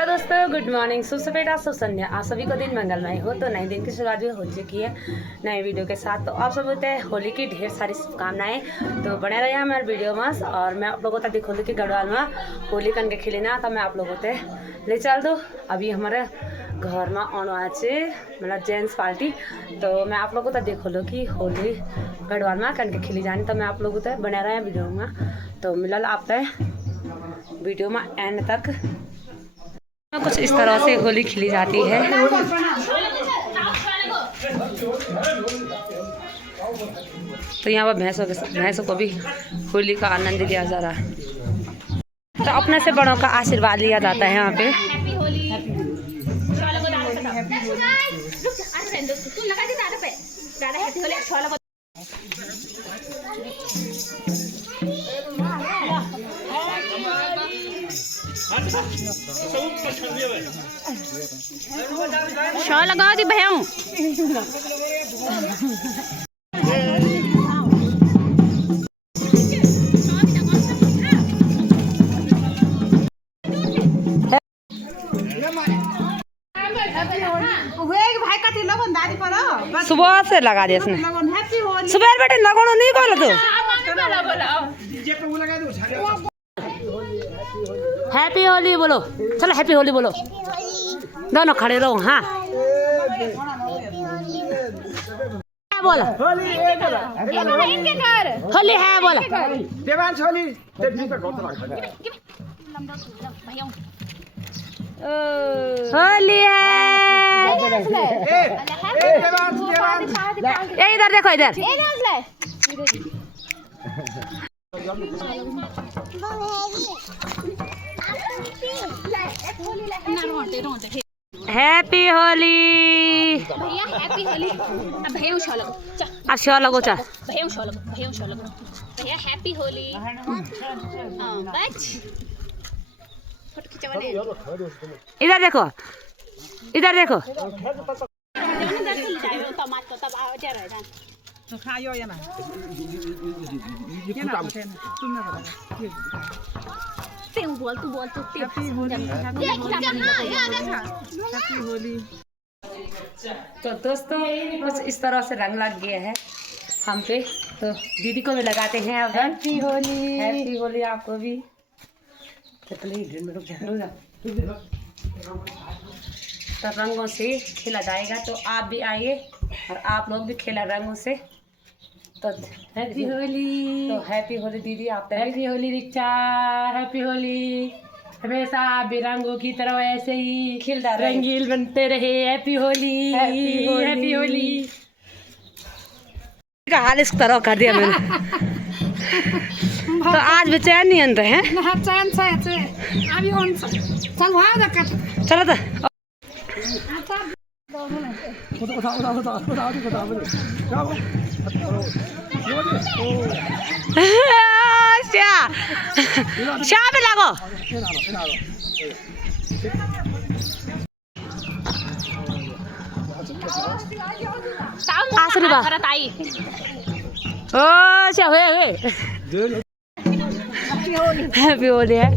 Hello दोस्तों, good morning, शुभ सवेरा, शुभ संध्या। आप सभी को दिन मंगलमय हो। तो नए दिन की शुरुआत भी हो चुकी है नए वीडियो के साथ। तो आप सब होते हैं होली की ढेर सारी शुभकामनाएं। तो बने रहिए हमारे वीडियो में। और मैं आप लोगों को दिखोलू कि गढ़वाल में होली कन के खिलेना। तो मैं आप लोगों को ले चल दो अभी हमारे घर में आने से मतलब जेंट्स पार्टी। तो मैं आप लोगों को देखोलू कि होली गढ़वाल में कन के खिली जानी। तो मैं आप लोगों को बने रहे वीडियो में। तो मिलल आप वीडियो में एंड तक। कुछ इस तरह से होली खिली जाती है। तो यहाँ पर भैंसों को भी होली का आनंद लिया जा रहा है। तो अपने से बड़ों का आशीर्वाद लिया जाता है यहाँ पे। शॉ लगाओ दी भैया। सुबह से लगा दिया इसने। सुबह बेटे लगाना नहीं बोला तो। हैप्पी होली बोलो, चलो हैप्पी होली बोलो। दोनों खड़े रहो। हाँ बोला होली है बोला। होली है। इधर देखो इधर। हैप्पी होली भैया। हैप्पी होली। अब भैया शॉ लगो। अब शॉ लगो। चा भैया शॉ लगो। भैया शॉ लगो। भैया हैप्पी होली। हां बच फोटो खिंचवाने। इधर देखो, इधर देखो। तब आ जा रहा है। तो खायो या ना ये ना तू बोल तो हैप्पी होली। तो दोस्तों कुछ इस तरह से रंग लग गया है हम पे। तो दीदी को भी लगाते हैं अब। हैप्पी होली। हैप्पी होली आपको भी। तो रंगों से खेला जाएगा। तो आप भी आइए और आप लोग भी खेला रंगों से। तो हैप्पी होली। तो हैप्पी होली दीदी। आप हैप्पी होली रिचा। हैप्पी होली। हमेशा आप रंगों की तरह ऐसे ही खिलता रंगील बनते रहे। हैप्पी होली। हैप्पी होली का हाल इस तरह कर दिया मैंने। तो आज भी चैन नहीं आते हैं। चलो शाह पे लगो। ओ हैप्पी होली है।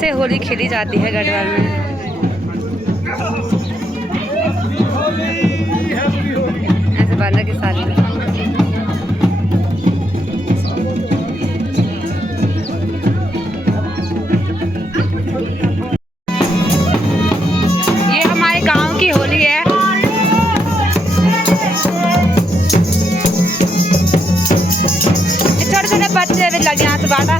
से होली खेली जाती है गढ़वाल में। ऐसे बांधा के साथ ये हमारे गांव की होली है। छोटे छोटे बच्चे भी लगे हाथ बाटा।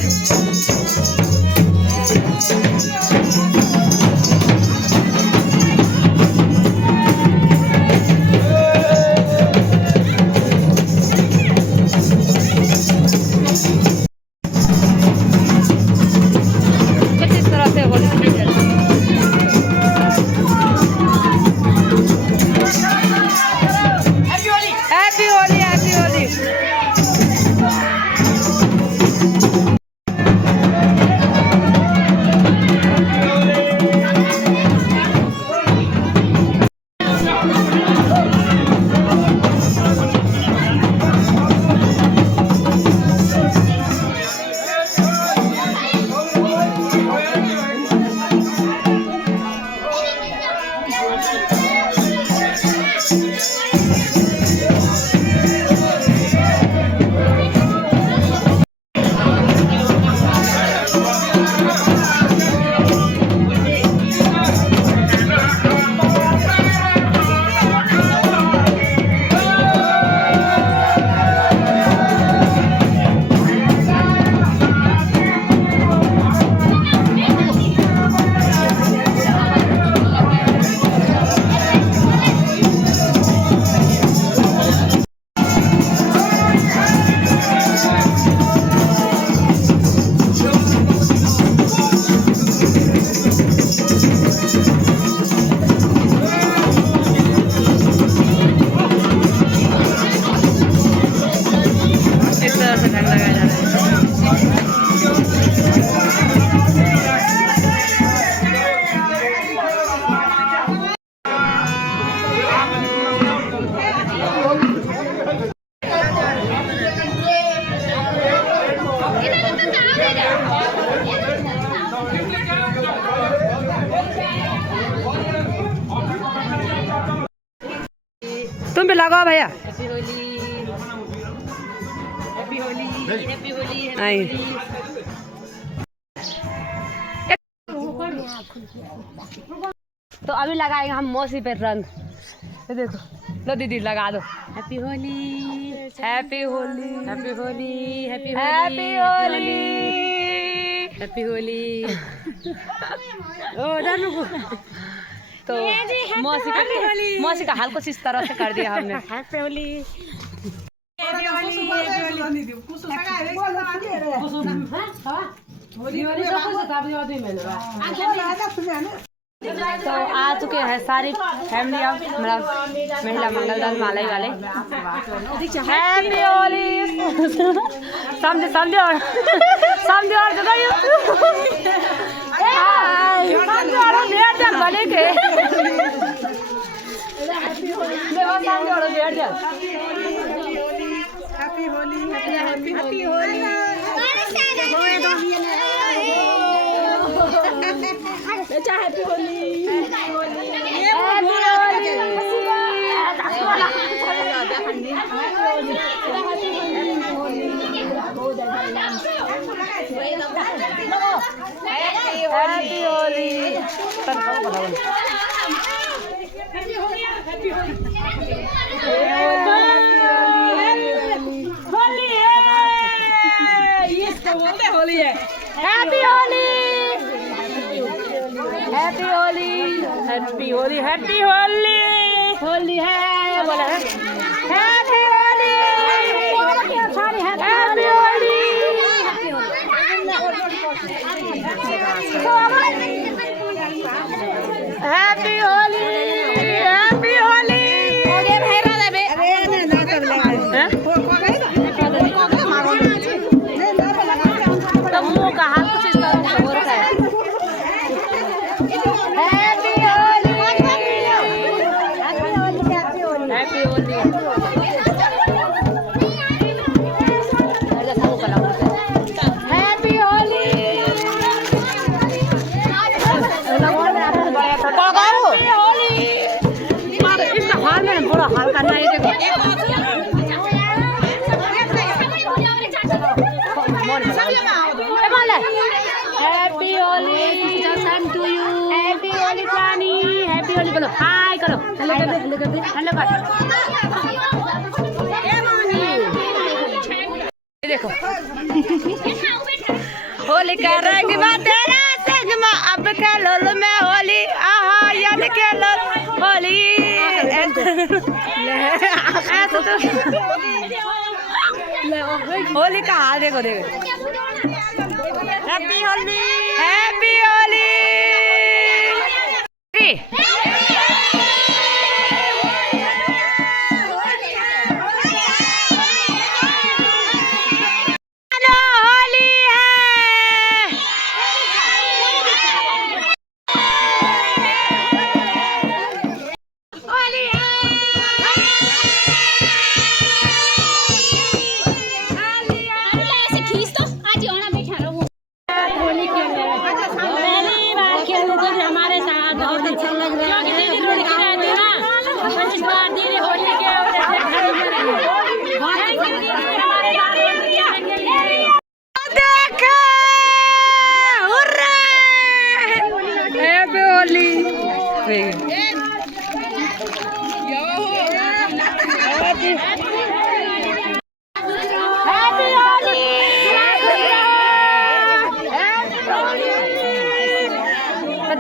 तुम भी लगाओ भैया। Happy Holi, happy Holi, happy Holi, आई। तो अभी लगाएंगे हम मौसी पे रंग। ये देखो, लो दीदी लगा दो। Happy Holi, happy Holi, happy Holi, happy happy Holi, happy Holi. ओ डानू। तो मौसी का हाल कुछ इस तरह से कर दिया हमने। हैप्पी होली, तो आ चुके हैं सारी फैमिली ऑफ मतलब महिला मंगल दल मालई वाले। हैप्पी होली। समझे समझे और समझे और जगह यू समझे और भेड़ जल बने के देखो समझे और भेड़ जल। Happy Holi, happy Holi. अच्छा हैप्पी होली, हैप्पी होली। होली है। Happy Holi, happy Holi, happy Holi, happy Holi. Holi है बोला है। Happy Holi, happy Holi. Happy Holi, happy Holi. तो मुंह का हाल कुछ इस तरह से हो रखा है। Happy Holi, happy Holi. Happy Holi. इसका हाल में पूरा हाल करना है। देखो happy Holi to you. Happy Holi रानी, हैप्पी होली बोलो, हाय करो, हेलो कर दे, हेलो कर दे, हेलो कर। देखो होली का रंग तेरा संगमा, अब खेलो लो मैं होली, आहा याद खेलो होली। होली का हाल देखो देखो। Happy Holi, happy Holi.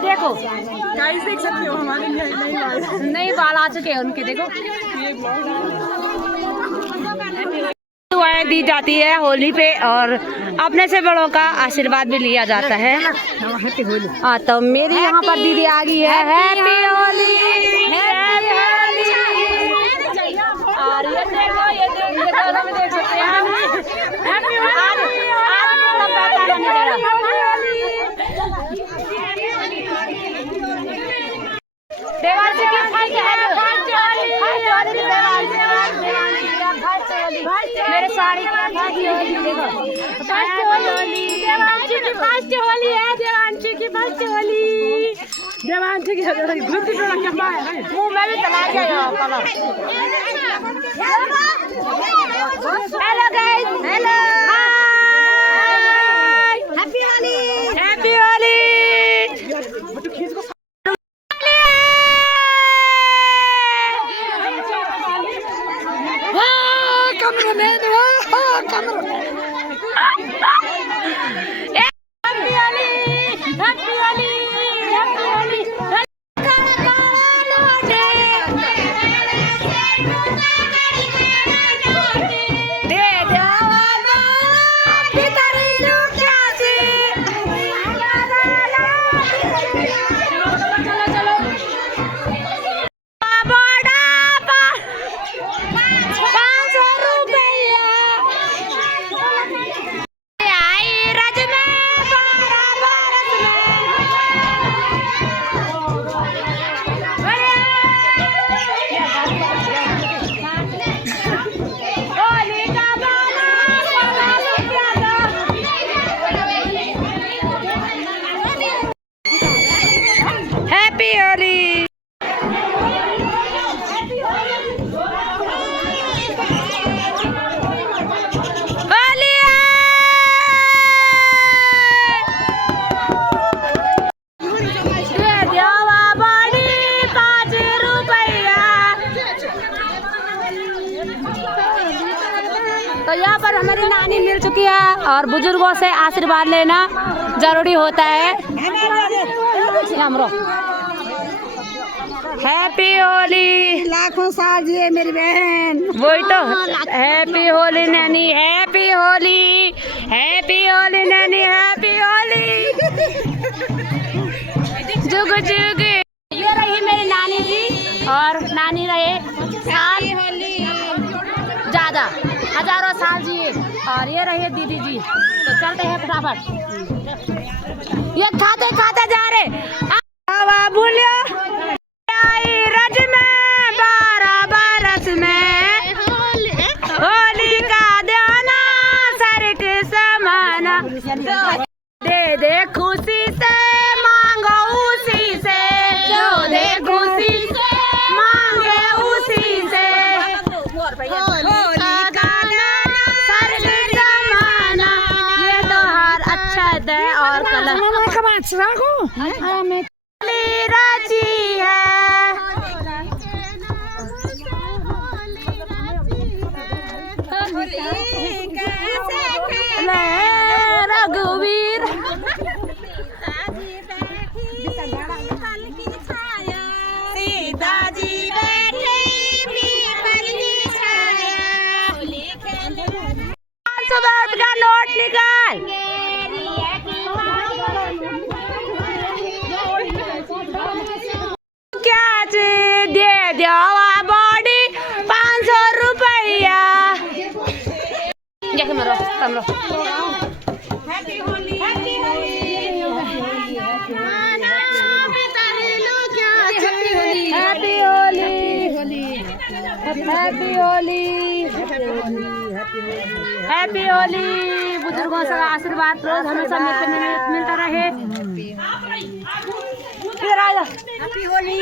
देखो गाइस देख सकते हो हमारे नई बाल आ चुके हैं उनके। देखो दुआएं दी जाती है होली पे और अपने से बड़ों का आशीर्वाद भी लिया जाता है। हाँ तो मेरी यहाँ पर दीदी आ गई है। Happy Holi, happy Holi. और ये देखो ये दोनों में देख सकते हैं हैप्पी होली। देवाल से क्या खाई है? मेरे साड़ी देखो की फर्स्ट होली है, देवांशी की फर्स्ट होली। देवांशी की ग्रुप की टोला क्या है? मुंह में भी चला गया कलर। हेलो गाइस, हेलो, हाय, हैप्पी होली, हैप्पी होली। तो यहाँ पर हमारी नानी मिल चुकी है और बुजुर्गों से आशीर्वाद लेना जरूरी होता है। हैप्पी होली, लाखों साल जिए मेरी बहन। वही तो, हैप्पी होली नानी, हैप्पी होली, हैप्पी होली नानी, हैप्पी होली। जुग जुग। ये रही मेरी नानी जी, और नानी रहे साल ज्यादा, हजारों साल जिए। और ये रही दीदी जी। तो चलते हैं फटाफट, ये खाते खाते जा रहे। बोलियो रज में 12 बरस में होली का देना सरक समाना, दे दे खुशी से मांगो उसी से, जो दे खुशी से मांगे उसी से, होली का देना सरक समाना। ये त्योहार अच्छा है और कलर राजी है। रघुवीर सीता जी बैठे पीपल की छाया। 500 का नोट निकाल। क्या दे दवा बॉडी 500 रुपया। मरो मरो। Happy Holi, happy Holi, happy Holi, happy Holi. बुजुर्गों से आशीर्वाद रोज हमेशा मिलता रहे। हैप्पी होली।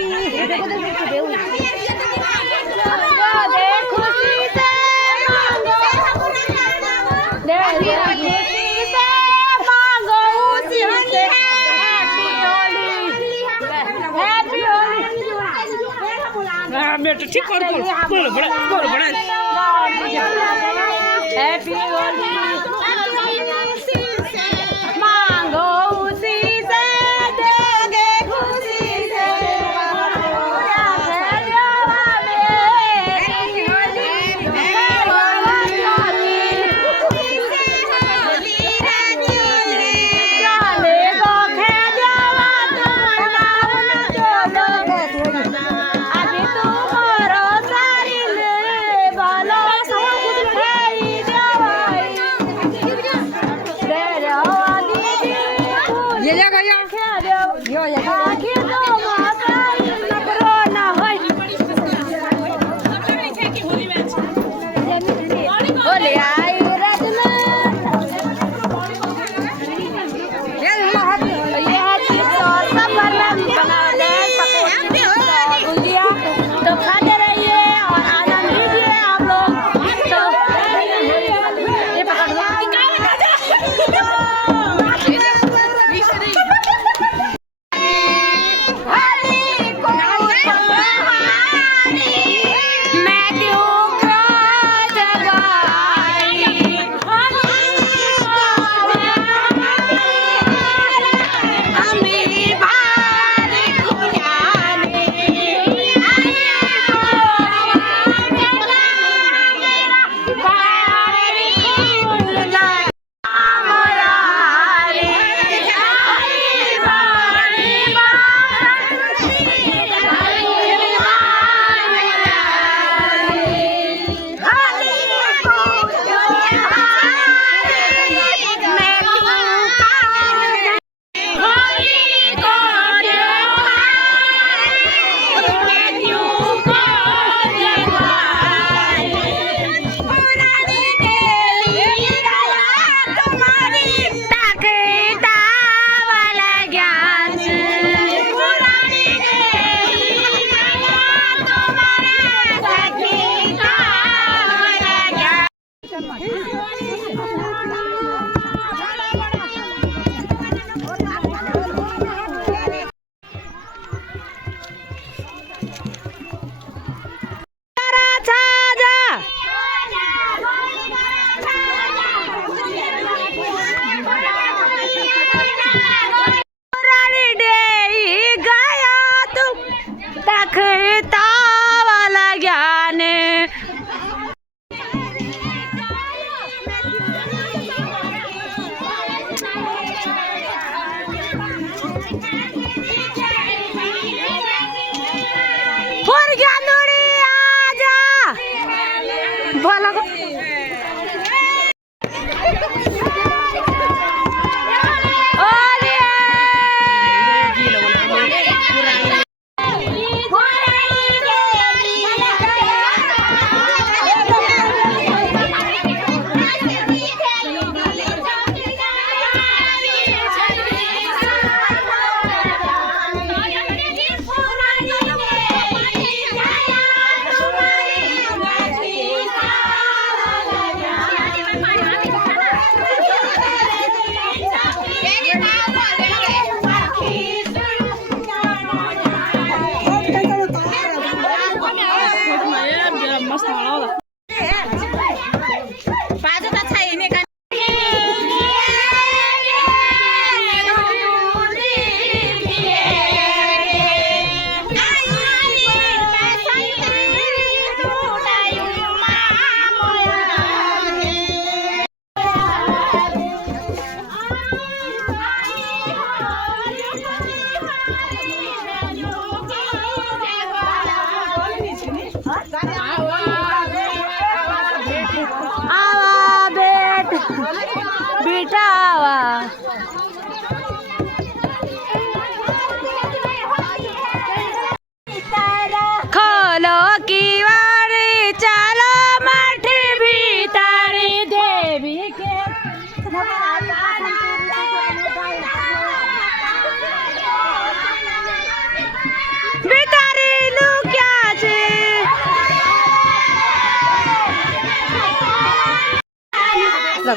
ठीक बोलो बड़ा हैप्पी होली। मांगो उसी से, देंगे खुशी से।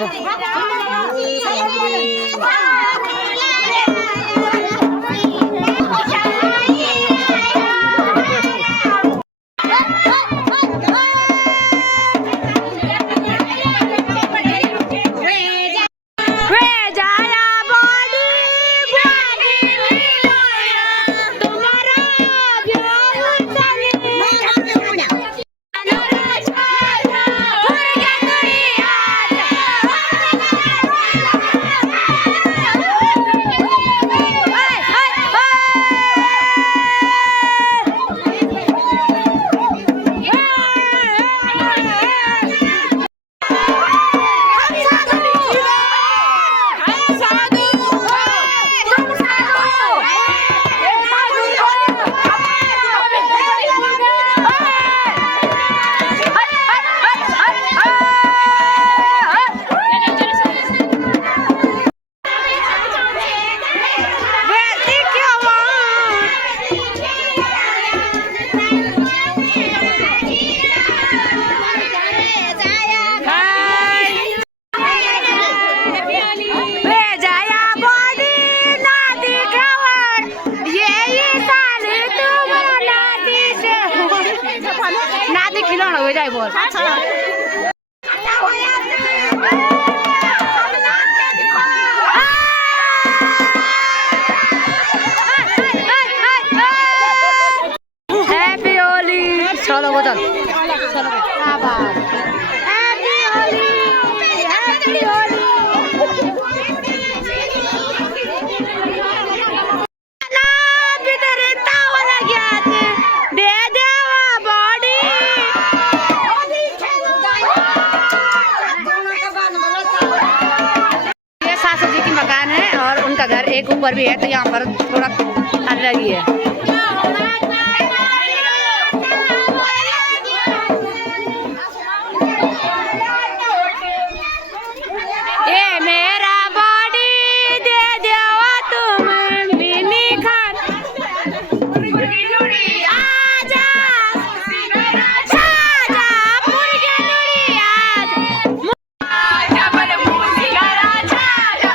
चलो नाती खिलौना हो जाए बोल हैप्पी होली चलो बोतल हैप्पी होली हैप्पी होली घर एक ऊपर भी है तो यहाँ पर थोड़ा अलग ही है। ये मेरा बॉडी दे देवा तुम बिनी खान आजा साजा मुर्गे नुड़ी आजा बड़े मुर्गी गरा छाजा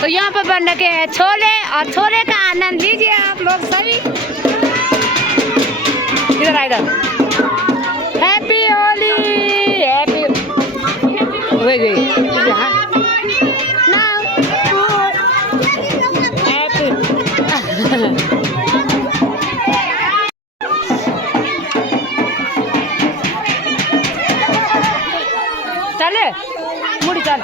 तो यहाँ पर बन रखे हैं छोले और छोले का आनंद लीजिए आप लोग सभी। इधर आ इधर हैप्पी होली हैप्पी हो गई चले मुड़ी चल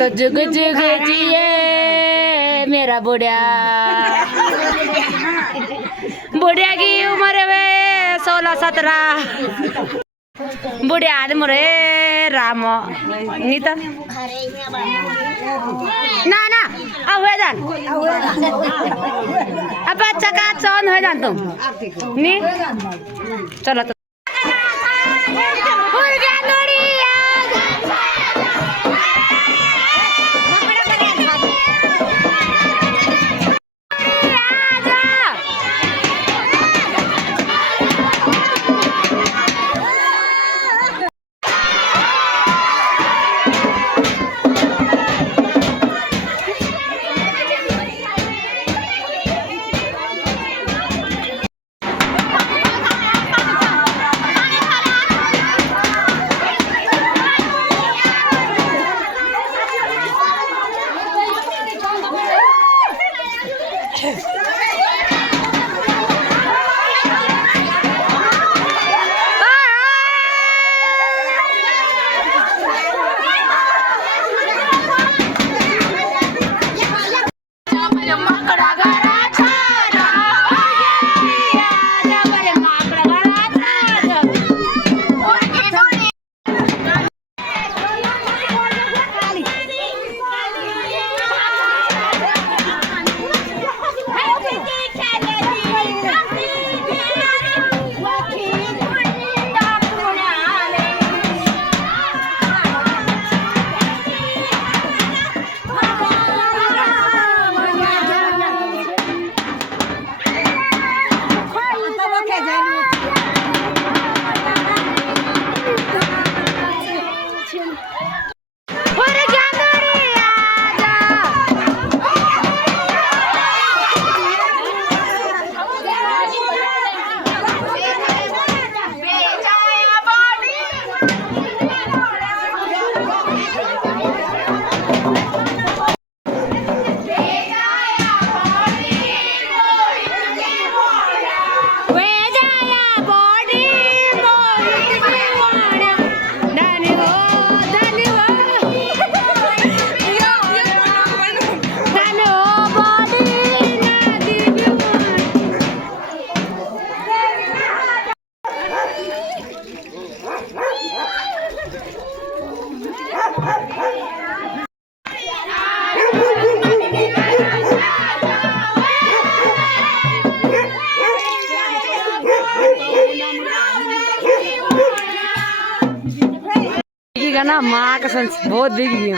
तो जुग जुग जिए मेरा बुढ़िया बुढ़िया की उम्र में 16-17 बुढ़िया आदमी रे राम नहीं तो ना ना अब हो जान अब अच्छा का चौन हो जान तुम नहीं चलो तो ना माँ कसम बहुत बिक गई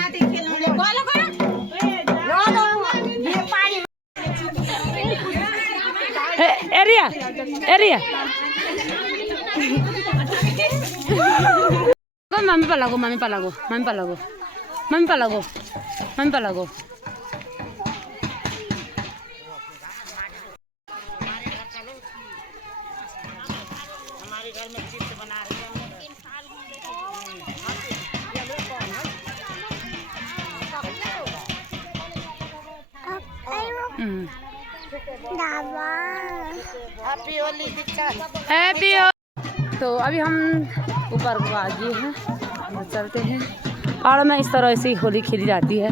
एरिया एरिया मम्मी पालागो मम्मी पालागो मम्मी पालागो मम्मी पालागो मम्मी पालागो हमारे घर में चिप्स बना रहे हैं हैप्पी होली। तो अभी हम ऊपर को आ गए हैं, चलते हैं। और में इस तरह से होली खेली जाती है।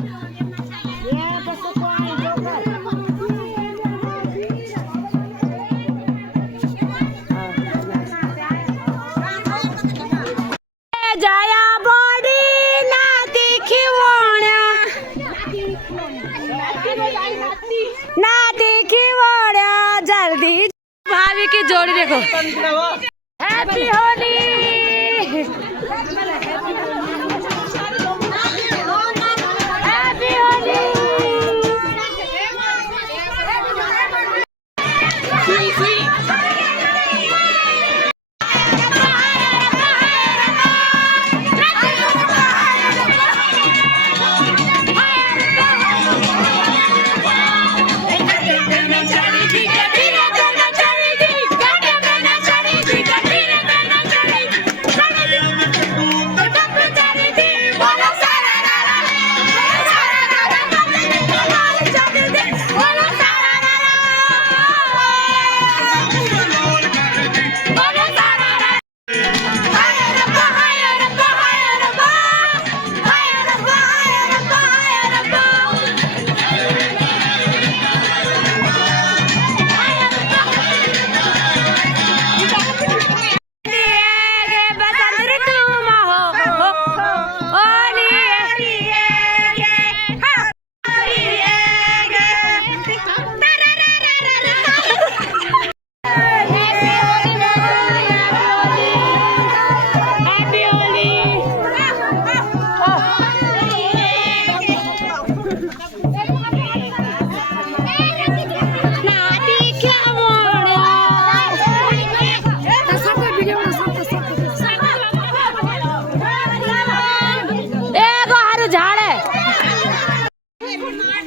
जाया बॉडी ना देखी ना देखी जल्दी भाभी की जोड़ी देखो। हैप्पी होली। हैप्पी होली। की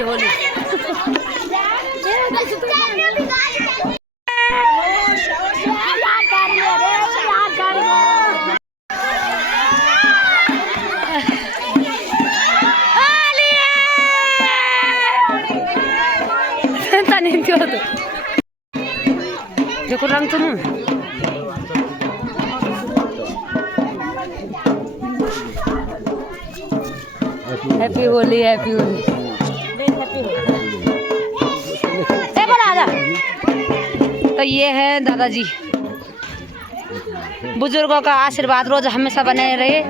होली देखो रंग तुम हैप्पी होली हैप्पी होली तो ये है दादाजी, बुजुर्गों का आशीर्वाद रोज हमेशा बने रहे।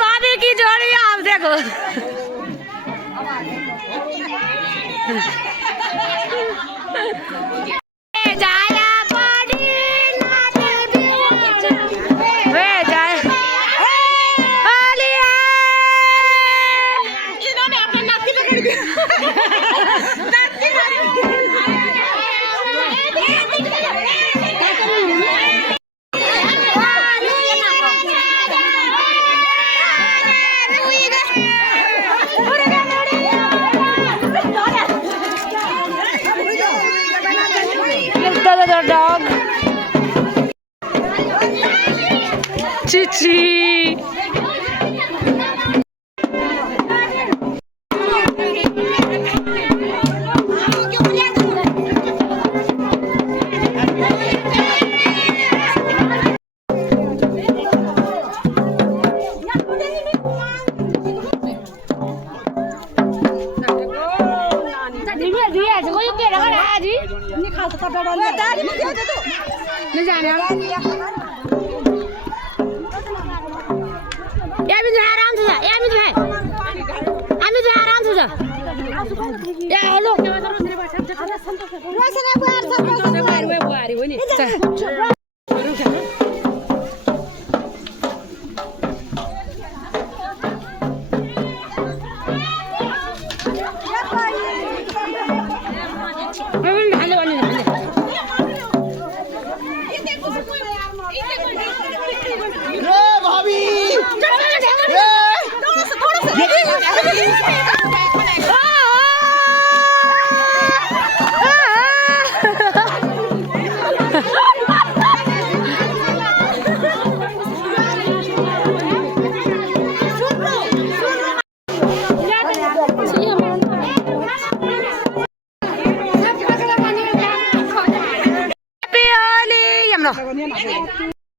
भाभी की जोड़ी आप देखो dog Chichi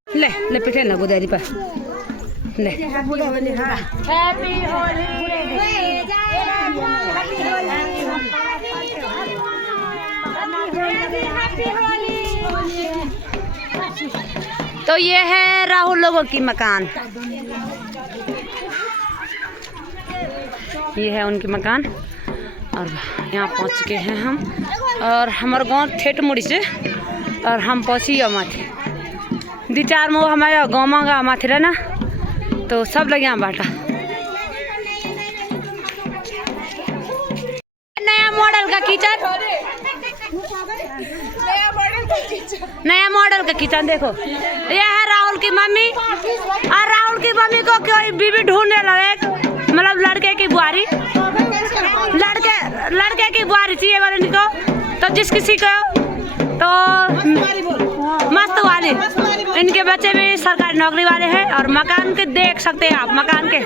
ले ले पिटे ना गुदारी पर ले हैप्पी होली। तो ये है राहुल लोगों की मकान, ये है उनकी मकान और यहाँ पहुँच चुके हैं हम। और हमारे गांव ठेठ मुड़ी से और हम पहुँची माथे दी चार मो हमारे गाँव में माथे रहे ना, तो सब लोग यहाँ बांटा। नया मॉडल का किचन, नया मॉडल का किचन देखो। ये है राहुल की मम्मी और राहुल की मम्मी को कोई बीवी ढूंढने लगे, मतलब लड़के की बुआरी, लड़के की बुआरी चाहिए वाले इनको। तो जिस किसी को तो मस्त वाली, इनके बच्चे भी सरकारी नौकरी वाले हैं। और मकान के देख सकते हैं आप, मकान के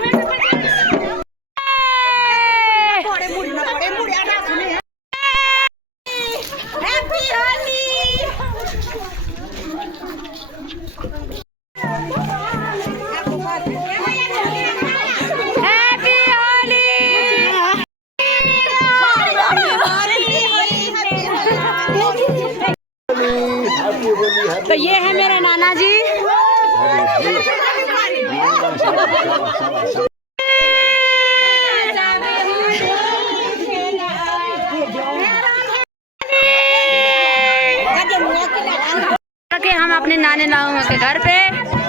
तो ये है मेरे नाना जी। अपने नानी नानों के घर पे